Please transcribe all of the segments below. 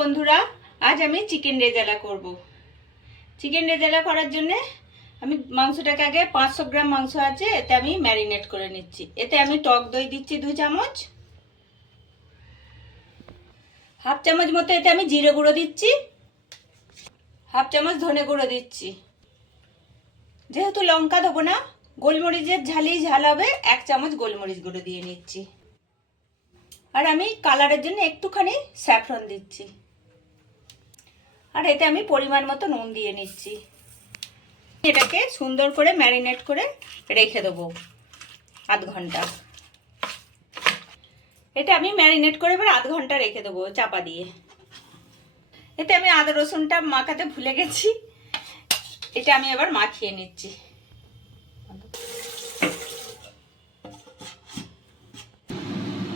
বন্ধুরা, আজ আমি চিকেন রেজালা করব। চিকেন রেজালা করার জন্য আমি মাংসটাকে আগে পাঁচশো গ্রাম মাংস আছে, এতে আমি ম্যারিনেট করে নিচ্ছি। এতে আমি টক দই দিচ্ছি দু চামচ। হাফ চামচ মতো এতে আমি জিরে গুঁড়ো দিচ্ছি। হাফ চামচ ধনে গুঁড়ো দিচ্ছি। যেহেতু লঙ্কা দেবো না, গোলমরিচের ঝালি ঝাল হবে, এক চামচ গোলমরিচ গুঁড়ো দিয়ে নিচ্ছি। আর আমি কালারের জন্য একটুখানি স্যাফরন দিচ্ছি। আর এতে আমি পরিমাণ মতো নুন দিয়ে নিচ্ছি। এটাকে সুন্দর করে ম্যারিনেট করে রেখে দেবো আধ ঘণ্টা। এটা আমি ম্যারিনেট করে এবার আধ ঘণ্টা রেখে দেবো চাপা দিয়ে। এতে আমি আদা রসুনটা মাখাতে ভুলে গেছি। এটা আমি এবার মাখিয়ে নিচ্ছি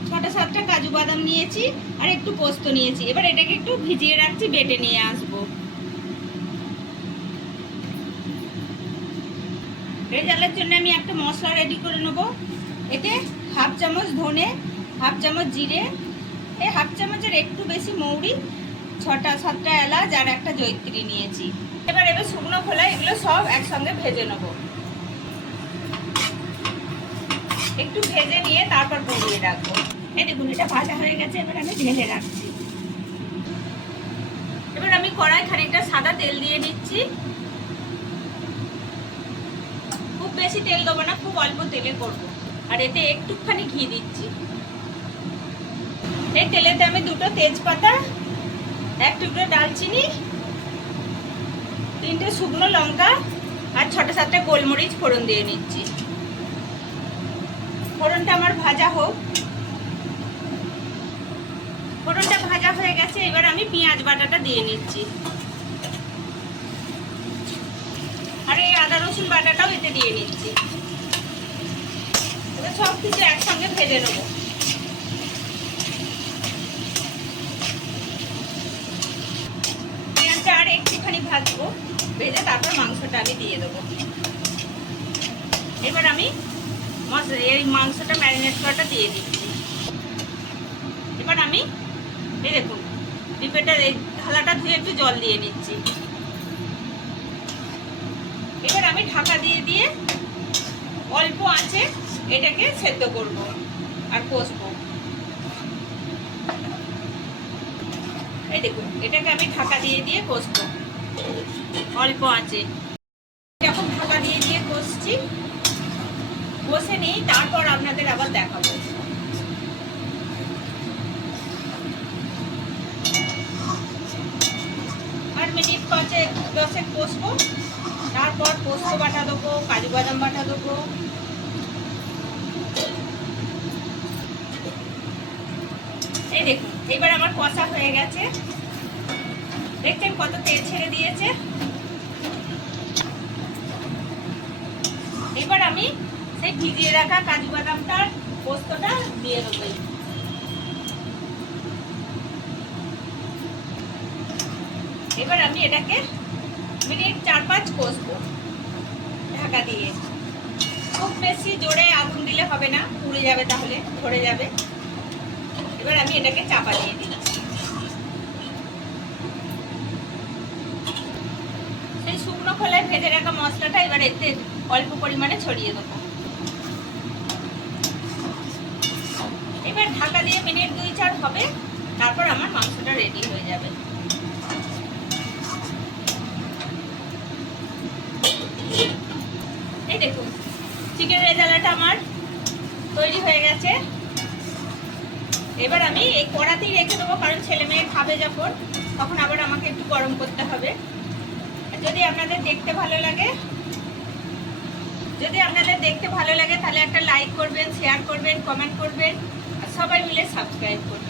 ছটা সাতটা কাজু বাদাম নিয়েছি আর একটু পোস্ত নিয়েছি। এবার এটাকে একটু ভিজিয়ে রাখছি, বেটে নিয়ে আসব। রেজালের জন্য আমি একটা মশলা রেডি করে নেব। এতে হাফ চামচ ধনে, হাফ চামচ জিরে এই হাফ চামচের একটু বেশি মৌরি, ছটা, সাতটা এলাচ আর একটা জৈত্রী নিয়েছি। এবার এবার শুকনো খোলা এগুলো সব একসঙ্গে ভেজে নেব। একটু ভেজে নিয়ে তারপর গড়িয়ে রাখব। এই এটা ভাজা হয়ে গেছে, এবার আমি ঢেলে রাখছি। এবার আমি কড়াই খানিকটা সাদা তেল দিয়ে দিচ্ছি। খুব বেশি তেল দেবো না, খুব অল্প তেলে করব। আর এতে একটুখানি ঘি দিচ্ছি। এই তেলেতে আমি দুটো তেজপাতা, এক টুকরো ডালচিনি, তিনটে শুকনো লঙ্কা আর ছটা সাতটা গোলমরিচ ফোড়ন দিয়ে নিচ্ছি ফোড়নটা আমার ভাজা হোক ফোড়নটা গেছে এবার আমি পেঁয়াজ বাটাটা দিয়ে নিচ্ছি। আর এই আদা রসুন বাটাটাও এতে দিয়ে নিচ্ছি। এবার সব কিছু একসঙ্গে ভেজে নেব। পেঁয়াজটা আর একটুখানি ভাজবো, ভেজে তারপর মাংসটা আমি দিয়ে দেবো। এবার আমি এই মাংসটা ম্যারিনেট করাটা দিয়ে দিচ্ছি। এবার আমি এই দেখুন ডিপেটা এই থালাটা ধুয়ে একটু জল দিয়ে নিচ্ছি। এবার আমি ঢাকা দিয়ে দিয়ে অল্প আছে এটাকে সেদ্ধ করব আর কষবো। এই দেখুন, এটাকে আমি ঢাকা দিয়ে দিয়ে কষবো। অল্প আছে। এরকম ঢাকা দিয়ে দিয়ে কষছি। কষে নিই, তারপর আপনাদের আবার দেখাবো আর মিনিট পাঁচে দশেক কষবো, তারপর পোস্ত বাটা দেবো, কাজু বাদাম বাটা দেবো। এই দেখুন, এবার আমার কষা হয়ে গেছে। দেখছেন কত তেল ছেড়ে দিয়েছে? এবার আমি সেই ভিজিয়ে রাখা কাজু বাদামটার পোস্তটা দিয়ে দেবো। এবার আমি এটাকে মিনিট চার পাঁচ কষবো। ঢাকা দিয়ে। খুব বেশি জোরে আগুন দিলে হবে না, পুড়ে যাবে তাহলে, ধরে যাবে। এবার আমি এটাকে চাপা দিয়ে দিচ্ছি। সেই শুকনো খোলায় ভেজে রাখা মশলাটা এবার এতে অল্প পরিমাণে ছড়িয়ে দেবো। এবার ঢাকা দিয়ে মিনিট দুই চার হবে, তারপর আমার মাংসটা রেডি হয়ে যাবে। দেখুন। চিকেন রেজালাটা আমার তৈরি হয়ে গেছে। এবার আমি এই কড়াতেই রেখে দেবো, কারণ ছেলে মেয়ে খাবে যখন, তখন আবার আমাকে একটু গরম করতে হবে। যদি আপনাদের দেখতে ভালো লাগে, যদি আপনাদের দেখতে ভালো লাগে, তাহলে একটা লাইক করবেন শেয়ার করবেন কমেন্ট করবেন, আর সবাই মিলে সাবস্ক্রাইব করবেন।